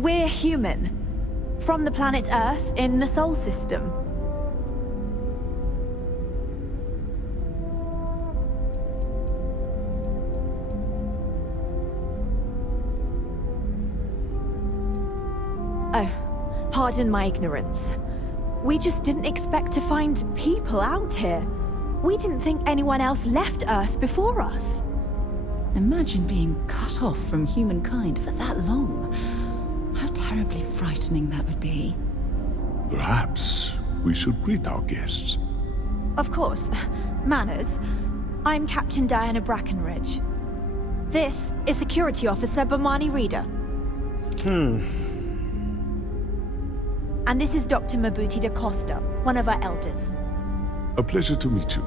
We're human. From the planet Earth in the Sol system. Oh, pardon my ignorance. We just didn't expect to find people out here. We didn't think anyone else left Earth before us. Imagine being cut off from humankind for that long. How terribly frightening that would be. Perhaps we should greet our guests. Of course. Manners. I'm Captain Diana Brackenridge. This is Security Officer Bomani Reader. And this is Dr. Mabuti da Costa, one of our elders. A pleasure to meet you.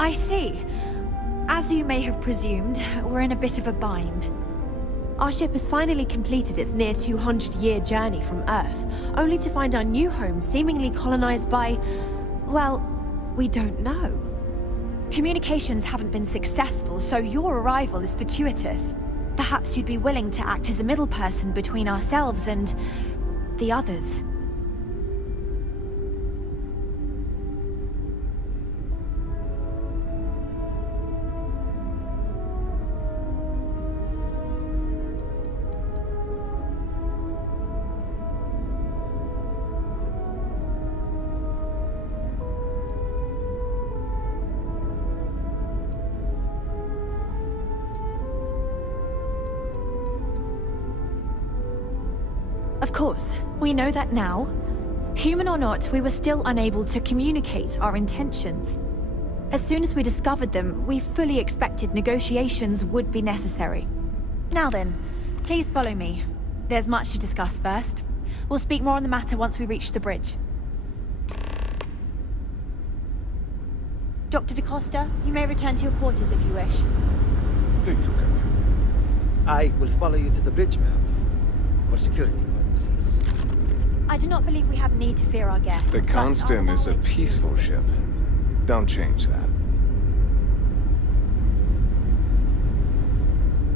I see. As you may have presumed, we're in a bit of a bind. Our ship has finally completed its near 200-year journey from Earth, only to find our new home seemingly colonized by... well, we don't know. Communications haven't been successful, so your arrival is fortuitous. Perhaps you'd be willing to act as a middle person between ourselves and... the others. Of course, we know that now. Human or not, we were still unable to communicate our intentions. As soon as we discovered them, we fully expected negotiations would be necessary. Now then, please follow me. There's much to discuss first. We'll speak more on the matter once we reach the bridge. Dr. da Costa, you may return to your quarters if you wish. Thank you, Captain. I will follow you to the bridge, ma'am. For security purposes. I do not believe we have need to fear our guests. The Constant is a peaceful ship. Don't change that.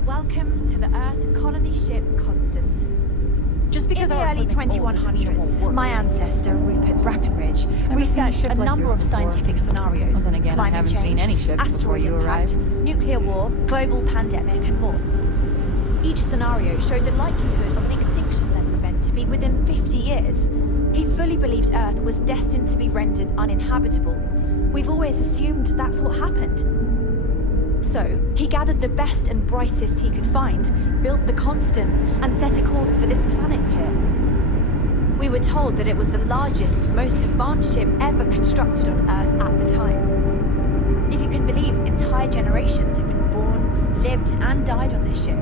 Welcome to the Earth colony ship Constant. Just because in the early 2100s, my ancestor, Rupert Brackenridge, researched a number of scientific scenarios. Then again, I haven't seen any ships before asteroid you impact, arrived. nuclear war, global pandemic, and more. Each scenario showed the likelihood of an extinction-level event to be within 50 years. He fully believed Earth was destined to be rendered uninhabitable. We've always assumed that's what happened. So, he gathered the best and brightest he could find, built the Constant, and set a course for this planet here. We were told that it was the largest, most advanced ship ever constructed on Earth at the time. If you can believe, entire generations have been born, lived, and died on this ship.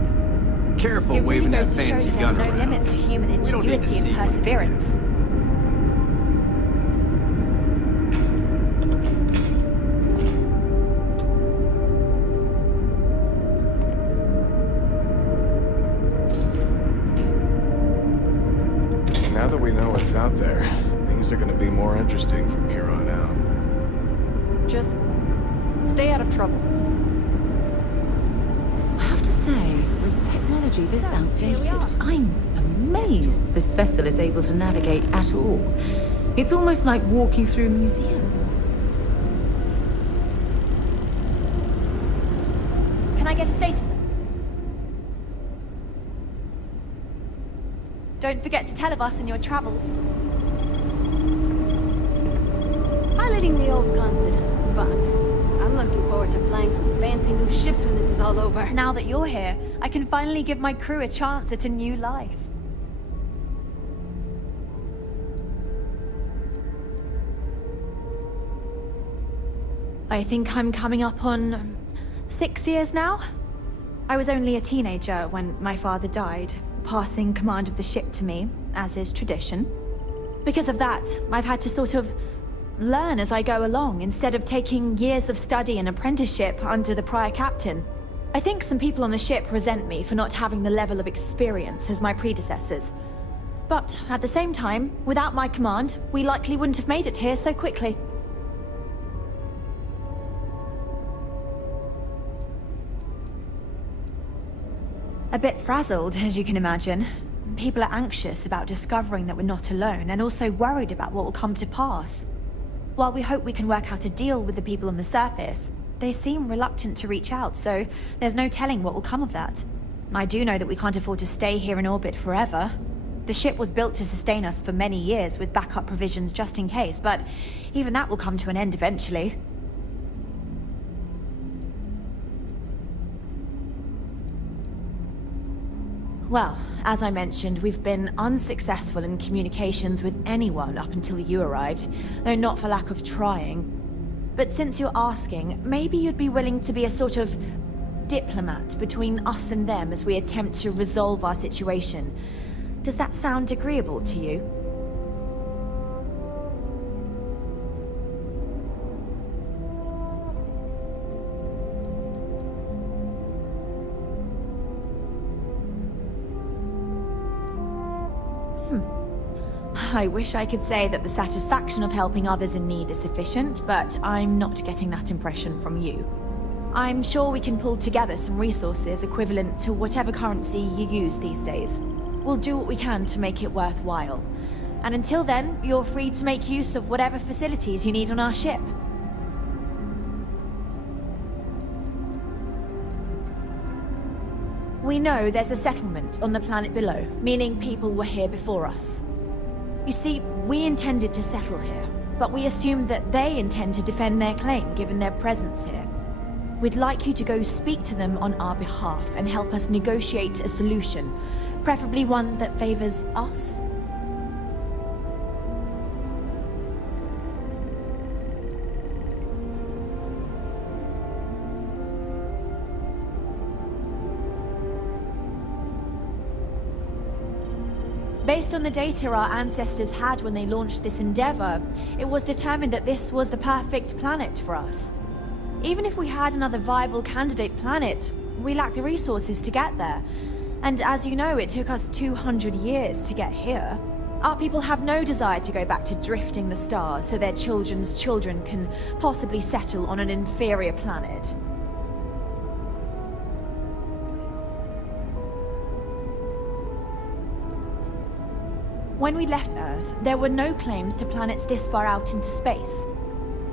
Careful It really waving that goes to show fancy there gun are no around. limits to human We don't need to ingenuity see and what's perseverance. Now that we know what's out there, things are gonna be more interesting from here on out. Just stay out of trouble. I have to say, with technology this outdated, I'm amazed this vessel is able to navigate at all. It's almost like walking through a museum. Can I get a status? Don't forget to tell of us in your travels. Piloting the old Constant has been fun. I'm looking forward to flying some fancy new ships when this is all over. Now that you're here, I can finally give my crew a chance at a new life. I think I'm coming up on 6 years now. I was only a teenager when my father died, passing command of the ship to me, as is tradition. Because of that, I've had to sort of learn as I go along, instead of taking years of study and apprenticeship under the prior captain. I think some people on the ship resent me for not having the level of experience as my predecessors. But at the same time, without my command, we likely wouldn't have made it here so quickly. A bit frazzled, as you can imagine. People are anxious about discovering that we're not alone, and also worried about what will come to pass. While we hope we can work out a deal with the people on the surface, they seem reluctant to reach out, so there's no telling what will come of that. I do know that we can't afford to stay here in orbit forever. The ship was built to sustain us for many years with backup provisions just in case, but even that will come to an end eventually. Well, as I mentioned, we've been unsuccessful in communications with anyone up until you arrived, though not for lack of trying. But since you're asking, maybe you'd be willing to be a sort of diplomat between us and them as we attempt to resolve our situation. Does that sound agreeable to you? I wish I could say that the satisfaction of helping others in need is sufficient, but I'm not getting that impression from you. I'm sure we can pull together some resources equivalent to whatever currency you use these days. We'll do what we can to make it worthwhile. And until then, you're free to make use of whatever facilities you need on our ship. We know there's a settlement on the planet below, meaning people were here before us. You see, we intended to settle here, but we assumed that they intend to defend their claim given their presence here. We'd like you to go speak to them on our behalf and help us negotiate a solution, preferably one that favors us. Based on the data our ancestors had when they launched this endeavor, it was determined that this was the perfect planet for us. Even if we had another viable candidate planet, we lack the resources to get there. And as you know, it took us 200 years to get here. Our people have no desire to go back to drifting the stars so their children's children can possibly settle on an inferior planet. When we left Earth, there were no claims to planets this far out into space.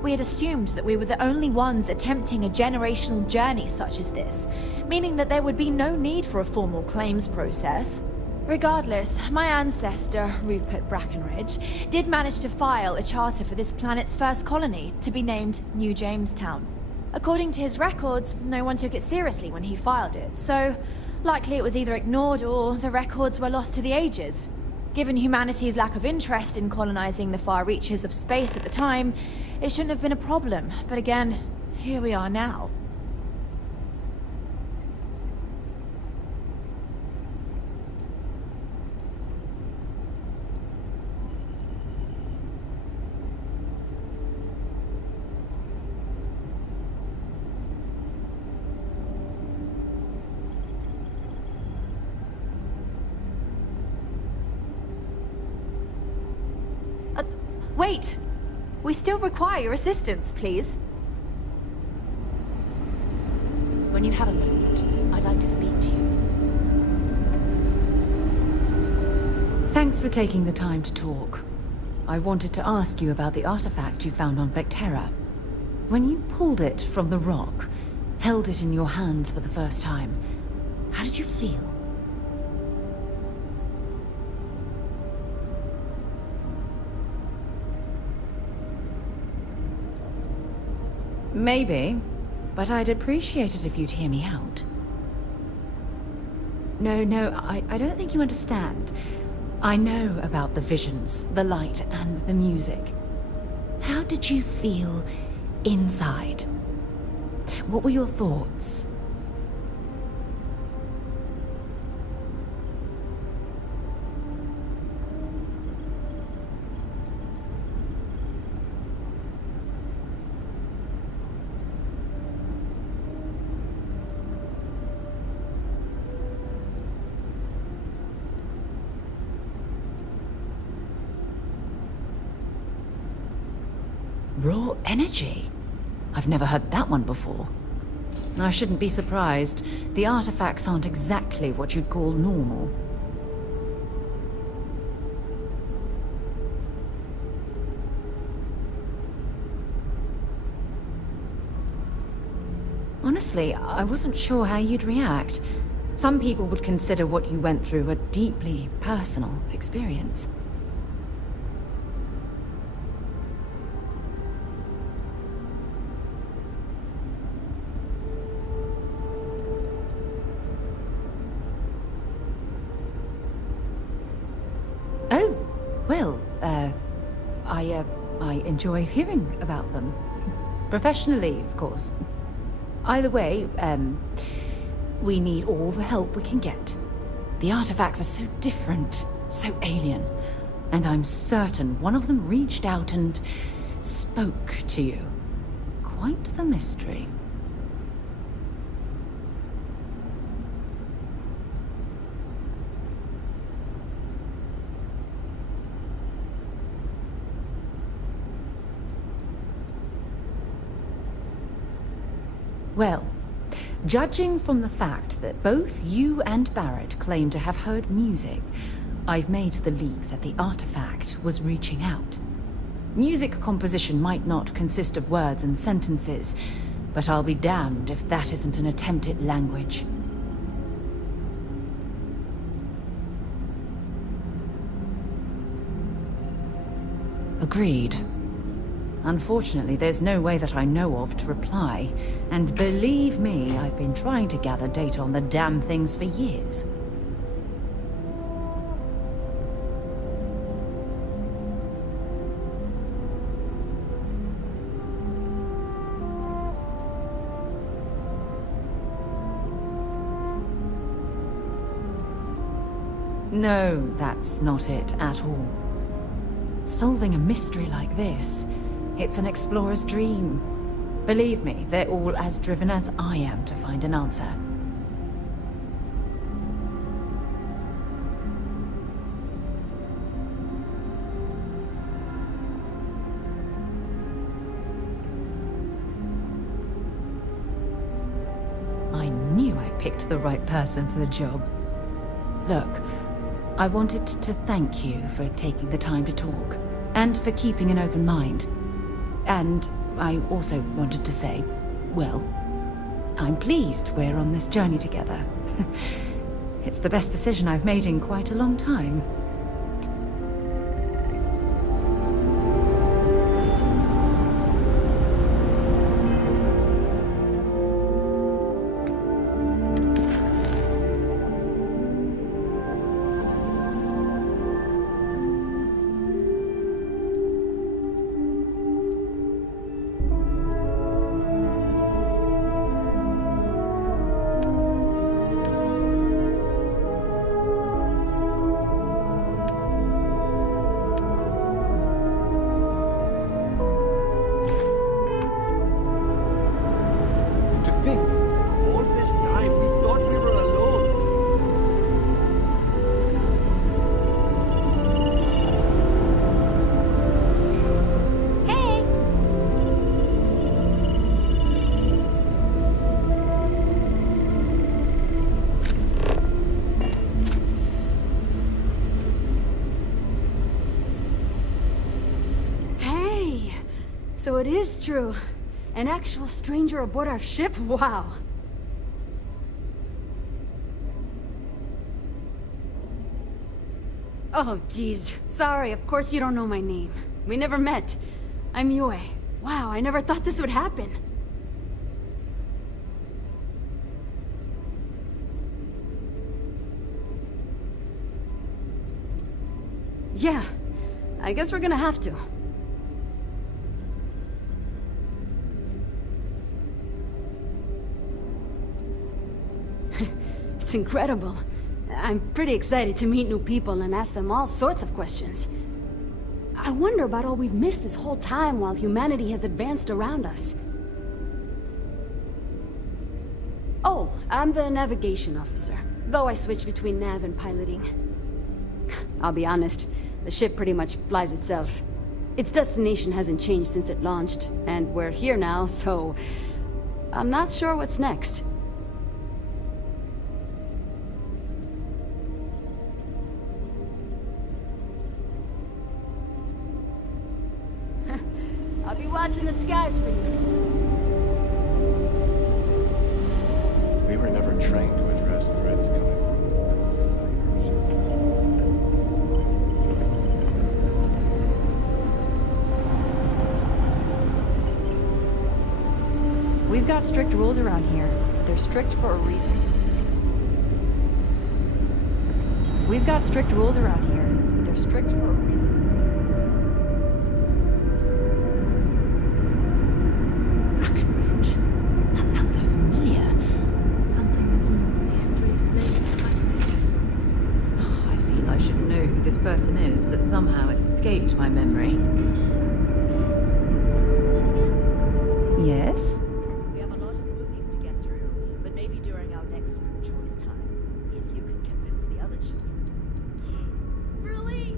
We had assumed that we were the only ones attempting a generational journey such as this, meaning that there would be no need for a formal claims process. Regardless, my ancestor, Rupert Brackenridge, did manage to file a charter for this planet's first colony, to be named New Jamestown. According to his records, no one took it seriously when he filed it, so likely it was either ignored or the records were lost to the ages. Given humanity's lack of interest in colonizing the far reaches of space at the time, it shouldn't have been a problem, but again, here we are now. Wait! We still require your assistance, please. When you have a moment, I'd like to speak to you. Thanks for taking the time to talk. I wanted to ask you about the artifact you found on Vectera. When you pulled it from the rock, held it in your hands for the first time, how did you feel? Maybe, but I'd appreciate it if you'd hear me out. No, I don't think you understand. I know about the visions, the light, and the music. How did you feel inside? What were your thoughts? Raw energy? I've never heard that one before. I shouldn't be surprised. The artifacts aren't exactly what you'd call normal. Honestly, I wasn't sure how you'd react. Some people would consider what you went through a deeply personal experience. Oh, well, I enjoy hearing about them. Professionally, of course. Either way, we need all the help we can get. The artifacts are so different, so alien, and I'm certain one of them reached out and spoke to you. Quite the mystery. Well, judging from the fact that both you and Barrett claim to have heard music, I've made the leap that the artifact was reaching out. Music composition might not consist of words and sentences, but I'll be damned if that isn't an attempt at language. Agreed. Unfortunately, there's no way that I know of to reply. And believe me, I've been trying to gather data on the damn things for years. No, that's not it at all. Solving a mystery like this, it's an explorer's dream. Believe me, they're all as driven as I am to find an answer. I knew I picked the right person for the job. Look, I wanted to thank you for taking the time to talk, and for keeping an open mind. And I also wanted to say, well, I'm pleased we're on this journey together. It's the best decision I've made in quite a long time. So it is true. An actual stranger aboard our ship? Wow. Oh, geez. Sorry, of course you don't know my name. We never met. I'm Yue. Wow, I never thought this would happen. Yeah, I guess we're gonna have to. It's incredible. I'm pretty excited to meet new people and ask them all sorts of questions. I wonder about all we've missed this whole time while humanity has advanced around us. Oh, I'm the navigation officer, though I switch between nav and piloting. I'll be honest, the ship pretty much flies itself. Its destination hasn't changed since it launched, and we're here now, so... I'm not sure what's next. I'll be watching the skies for you. We were never trained to address threats coming from outsiders. We've got strict rules around here, but they're strict for a reason. We've got strict rules around here, but they're strict for a reason. Brackenridge. That sounds so familiar. Something from history slates that I've read. Oh, I feel I should know who this person is, but somehow it's escaped my memory. Yes? We have a lot of movies to get through, but maybe during our next group choice time, if you can convince the other children. Really?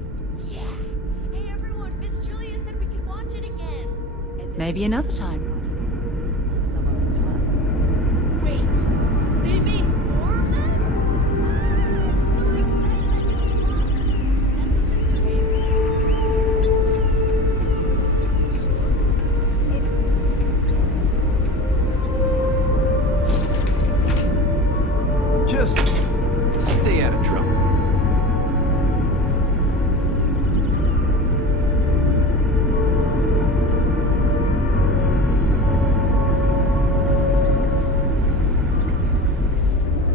Yeah! Hey everyone, Miss Julia said we could watch it again. And then Maybe another time. some other time. Wait, they made more of them? I'm so excited. Just stay out of trouble.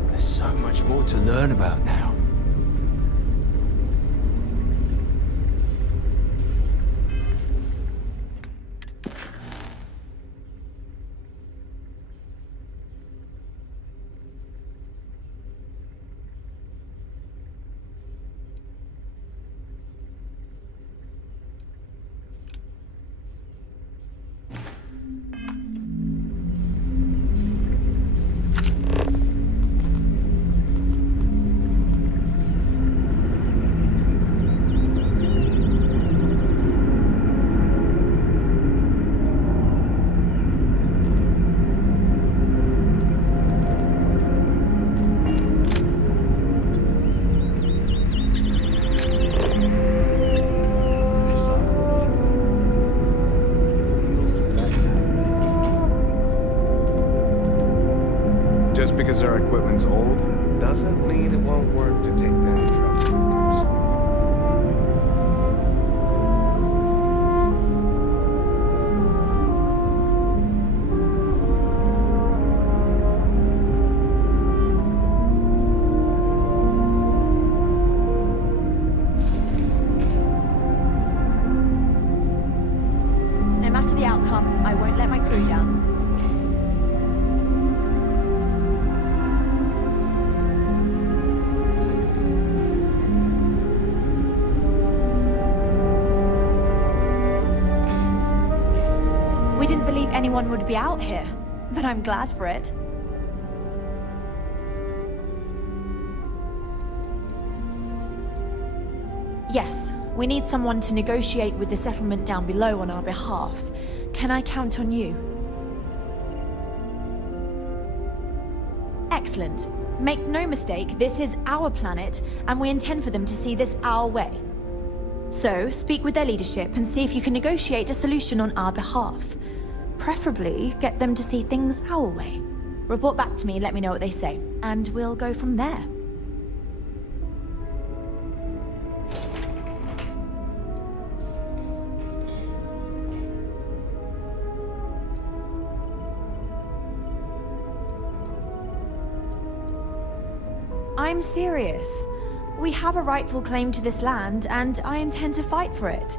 There's so much more to learn about now. Just because our equipment's old, doesn't mean it won't work to take down troublemakers. No matter the outcome, I won't let my crew down. We didn't believe anyone would be out here, but I'm glad for it. Yes, we need someone to negotiate with the settlement down below on our behalf. Can I count on you? Excellent. Make no mistake, this is our planet, and we intend for them to see this our way. So, speak with their leadership and see if you can negotiate a solution on our behalf. Preferably, get them to see things our way. Report back to me, let me know what they say, and we'll go from there. I'm serious. We have a rightful claim to this land, and I intend to fight for it.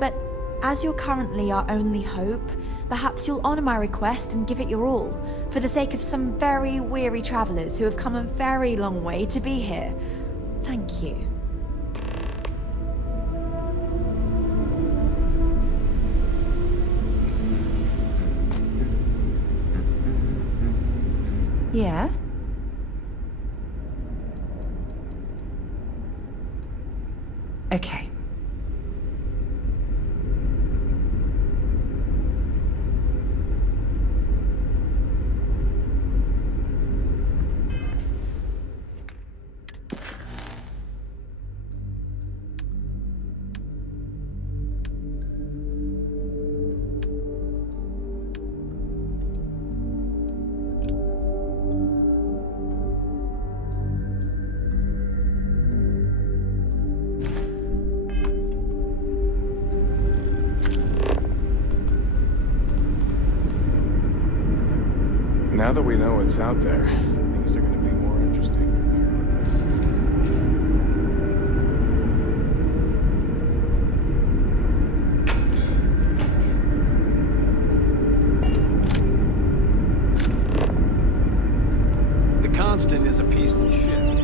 But as you're currently our only hope, perhaps you'll honor my request and give it your all, for the sake of some very weary travelers who have come a very long way to be here. Thank you. Yeah? Okay. that we know what's out there, things are gonna be more interesting from here on out. The Constant is a peaceful ship.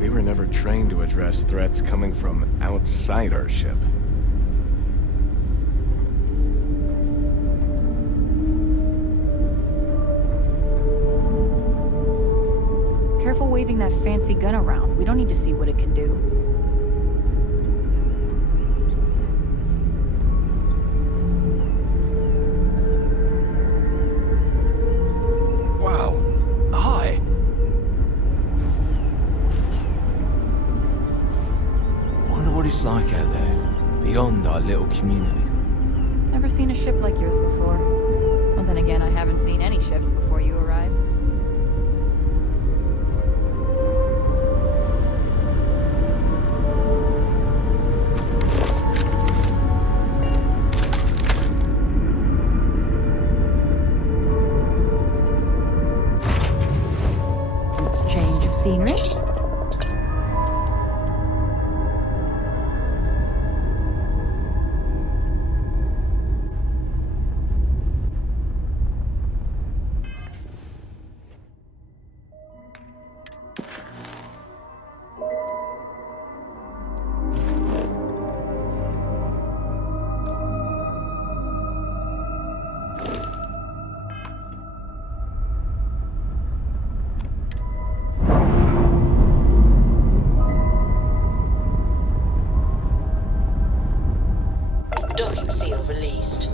We were never trained to address threats coming from outside our ship. Careful waving that fancy gun around. We don't need to see what it can do. Wow. Hi. Wonder what it's like out there, beyond our little community. Never seen a ship like yours before. Well, then again, I haven't seen any ships before you arrived. Change of scenery. Docking seal released.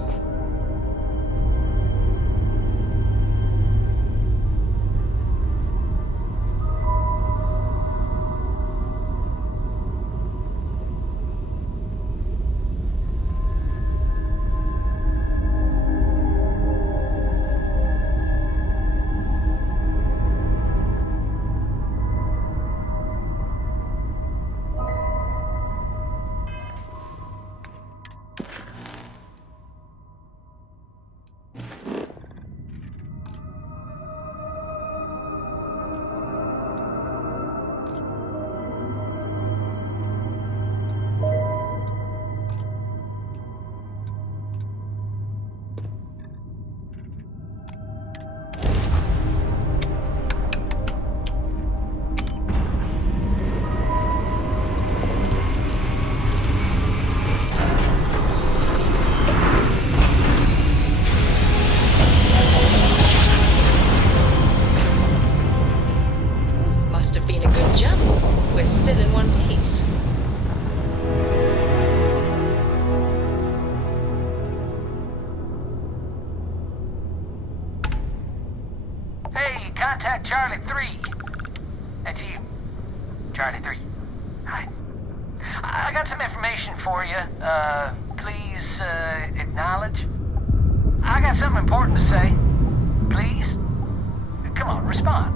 Must have been a good jump. We're still in one piece. Hey, contact Charlie 3. That's you. Charlie 3. Hi. I got some information for you. Please, acknowledge. I got something important to say. Please? Come on, respond.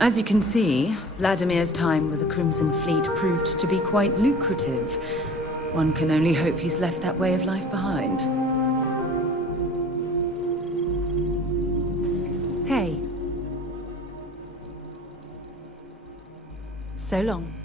As you can see, Vladimir's time with the Crimson Fleet proved to be quite lucrative. One can only hope he's left that way of life behind. Hey. So long.